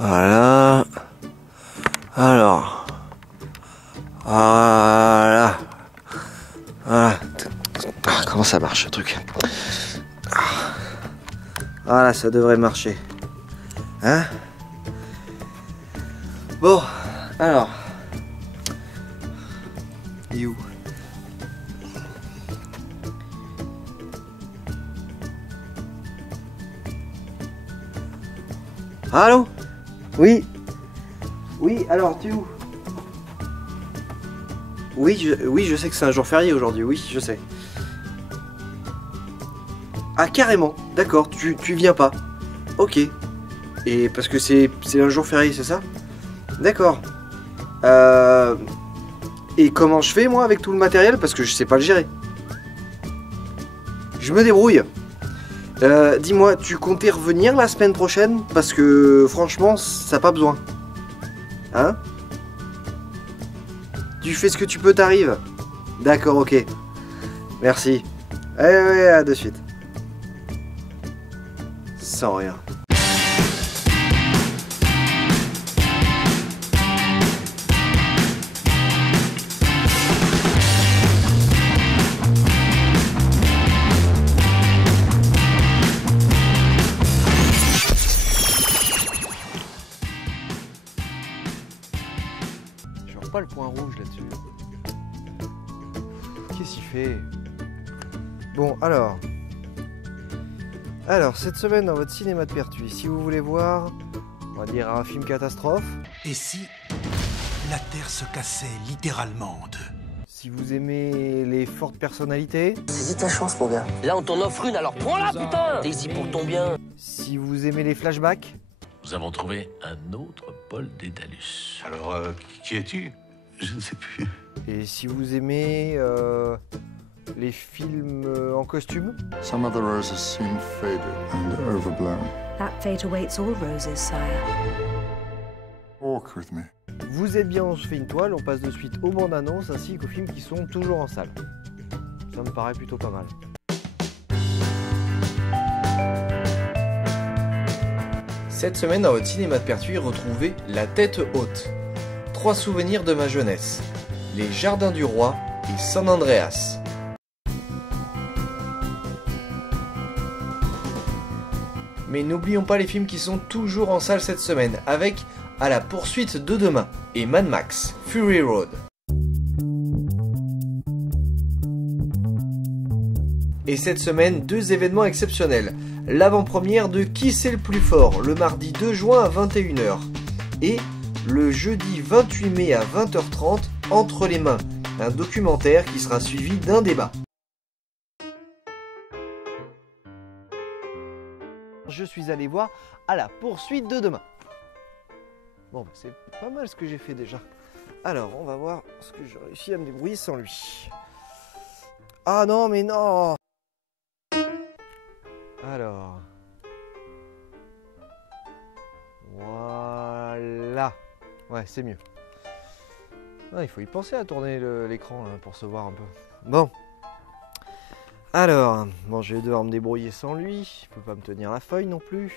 Voilà. Alors. Voilà. Voilà. Ah, comment ça marche ce truc? Voilà, ça devrait marcher. Hein? Bon, alors. Il est où? Allô? Oui? Oui, alors, tu es où? Oui, je sais que c'est un jour férié aujourd'hui, oui, je sais. Ah, carrément, d'accord, tu viens pas. Ok. Et parce que c'est un jour férié, c'est ça? D'accord. Et comment je fais, moi, avec tout le matériel? Parce que je sais pas le gérer. Je me débrouille. Dis-moi, tu comptais revenir la semaine prochaine? Parce que, franchement, ça n'a pas besoin. Hein? Tu fais ce que tu peux, t'arrives? D'accord, ok. Merci. Ouais, à de suite. Sans rien. Je vois pas le point rouge là-dessus. Qu'est-ce qu'il fait? Bon, alors, cette semaine dans votre cinéma de Pertuis, si vous voulez voir, on va dire un film catastrophe. Et si la Terre se cassait littéralement en deux? Si vous aimez les fortes personnalités. Saisis ta chance, mon gars. Là, on t'en offre une, alors prends-la, putain! T'es-y pour ton bien. Si vous aimez les flashbacks. Nous avons trouvé un autre Paul Dédalus. Alors, qui es-tu? Je ne sais plus. Et si vous aimez les films en costume. Some of the roses seem faded and overblown. That fate awaits all roses, sire. Walk with me. Vous êtes bien, on se fait une toile, on passe de suite aux bandes annonces ainsi qu'aux films qui sont toujours en salle. Ça me paraît plutôt pas mal. Cette semaine dans votre cinéma de Pertuis, retrouvez La Tête Haute. 3 souvenirs de ma jeunesse. Les Jardins du Roi et San Andreas. Mais n'oublions pas les films qui sont toujours en salle cette semaine, avec À la poursuite de demain et Mad Max Fury Road. Et cette semaine, 2 événements exceptionnels. L'avant-première de Qui c'est le plus fort, le mardi 2 juin à 21h. Et le jeudi 28 mai à 20h30, Entre les mains, un documentaire qui sera suivi d'un débat. Je suis allé voir À la poursuite de demain. Bon, bah, c'est pas mal ce que j'ai fait déjà. Alors, on va voir ce que j'ai réussi à me débrouiller sans lui. Ah non, mais non! Alors. Voilà. Ouais, c'est mieux. Ah, il faut y penser à tourner l'écran pour se voir un peu. Bon. Alors, bon, je vais devoir me débrouiller sans lui. Je peux pas me tenir la feuille non plus.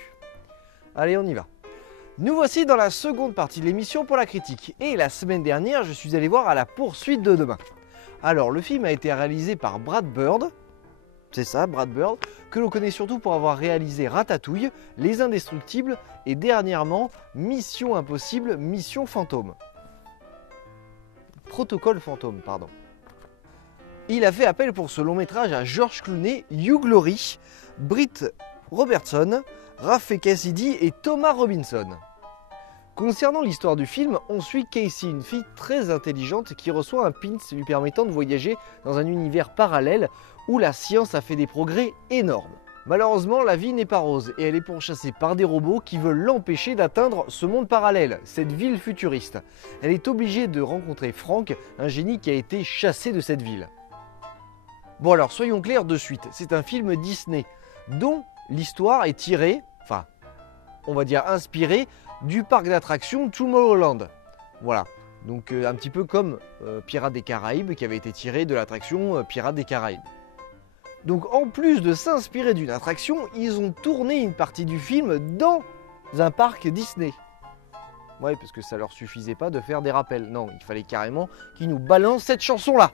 Allez, on y va. Nous voici dans la seconde partie de l'émission pour la critique. Et la semaine dernière, je suis allé voir À la poursuite de demain. Alors, le film a été réalisé par Brad Bird. C'est ça, Brad Bird, que l'on connaît surtout pour avoir réalisé Ratatouille, Les Indestructibles et dernièrement Mission Impossible, Mission Fantôme. Protocole Fantôme, pardon. Il a fait appel pour ce long métrage à George Clooney, Hugh Laurie, Britt Robertson, Rafe Cassidy et Thomas Robinson. Concernant l'histoire du film, on suit Casey, une fille très intelligente qui reçoit un pins lui permettant de voyager dans un univers parallèle où la science a fait des progrès énormes. Malheureusement, la vie n'est pas rose et elle est pourchassée par des robots qui veulent l'empêcher d'atteindre ce monde parallèle, cette ville futuriste. Elle est obligée de rencontrer Frank, un génie qui a été chassé de cette ville. Bon alors, soyons clairs de suite, c'est un film Disney, dont l'histoire est tirée, enfin, on va dire inspirée, du parc d'attractions Tomorrowland. Voilà, donc un petit peu comme Pirates des Caraïbes, qui avait été tiré de l'attraction Pirates des Caraïbes. Donc en plus de s'inspirer d'une attraction, ils ont tourné une partie du film dans un parc Disney. Ouais, parce que ça leur suffisait pas de faire des rappels. Non, il fallait carrément qu'ils nous balancent cette chanson-là.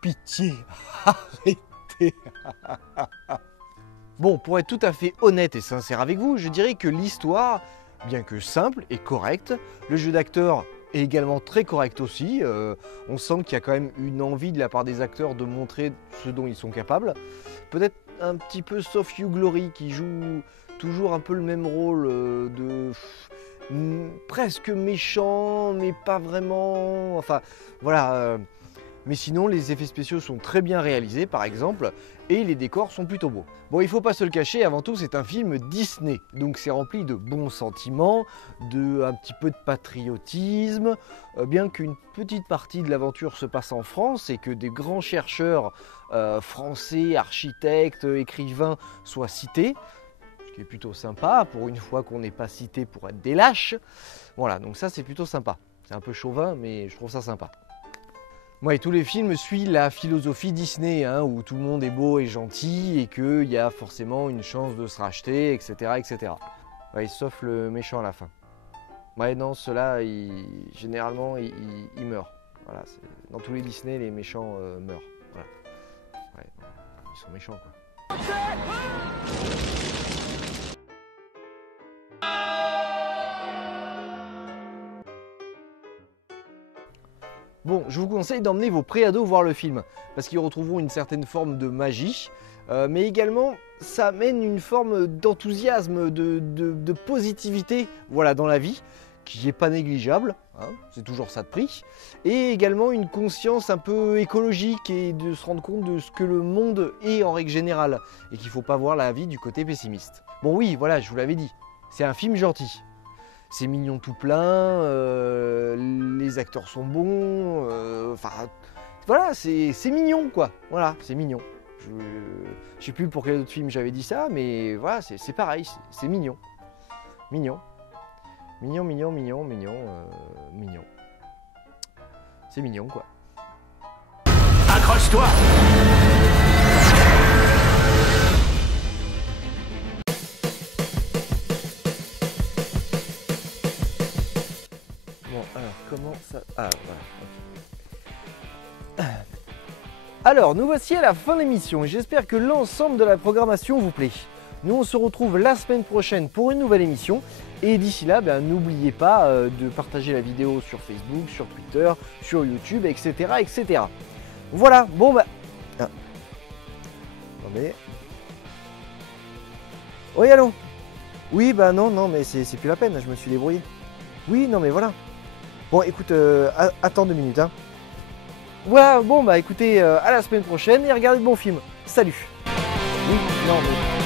Pitié, arrêtez. Bon, pour être tout à fait honnête et sincère avec vous, je dirais que l'histoire, bien que simple, est correcte. Le jeu d'acteur est également très correct aussi. On sent qu'il y a quand même une envie de la part des acteurs de montrer ce dont ils sont capables. Peut-être un petit peu sauf Hugh Laurie qui joue toujours un peu le même rôle de presque méchant, mais pas vraiment. Enfin, voilà. Mais sinon, les effets spéciaux sont très bien réalisés, par exemple, et les décors sont plutôt beaux. Bon, il faut pas se le cacher, avant tout, c'est un film Disney. Donc c'est rempli de bons sentiments, un petit peu de patriotisme, bien qu'une petite partie de l'aventure se passe en France et que des grands chercheurs français, architectes, écrivains soient cités. Ce qui est plutôt sympa, pour une fois qu'on n'est pas cité pour être des lâches. Voilà, donc ça c'est plutôt sympa. C'est un peu chauvin, mais je trouve ça sympa. Moi, et tous les films suivent la philosophie Disney, hein, où tout le monde est beau et gentil et qu'il y a forcément une chance de se racheter, etc. etc. Ouais, sauf le méchant à la fin. Ouais, non, ceux-là, généralement, ils meurent. Voilà, dans tous les Disney, les méchants meurent. Voilà. Ouais, ils sont méchants, quoi. Bon, je vous conseille d'emmener vos préados voir le film, parce qu'ils retrouveront une certaine forme de magie, mais également ça amène une forme d'enthousiasme, de positivité, voilà, dans la vie, qui n'est pas négligeable, hein, c'est toujours ça de prix, et également une conscience un peu écologique et de se rendre compte de ce que le monde est en règle générale, et qu'il ne faut pas voir la vie du côté pessimiste. Bon oui, voilà, je vous l'avais dit, c'est un film gentil. C'est mignon tout plein, les acteurs sont bons, enfin voilà, c'est mignon quoi, voilà, c'est mignon. Je sais plus pour quel autre film j'avais dit ça, mais voilà, c'est pareil, c'est mignon. Mignon. Mignon, mignon, mignon, mignon, mignon. C'est mignon quoi. Accroche-toi! Alors, comment ça... Ah, voilà. Okay. Alors, nous voici à la fin de l'émission et j'espère que l'ensemble de la programmation vous plaît. Nous, on se retrouve la semaine prochaine pour une nouvelle émission. Et d'ici là, n'oubliez pas de partager la vidéo sur Facebook, sur Twitter, sur YouTube, etc. etc. Voilà, bon bah... Ah. Attendez. Oui, allô? Oui, bah non, mais c'est plus la peine, je me suis débrouillé. Oui, non, mais voilà. Bon, écoute, attends 2 minutes. Hein. Voilà, bon, bah écoutez, à la semaine prochaine et regardez de bons films. Salut. Oui, non, mais...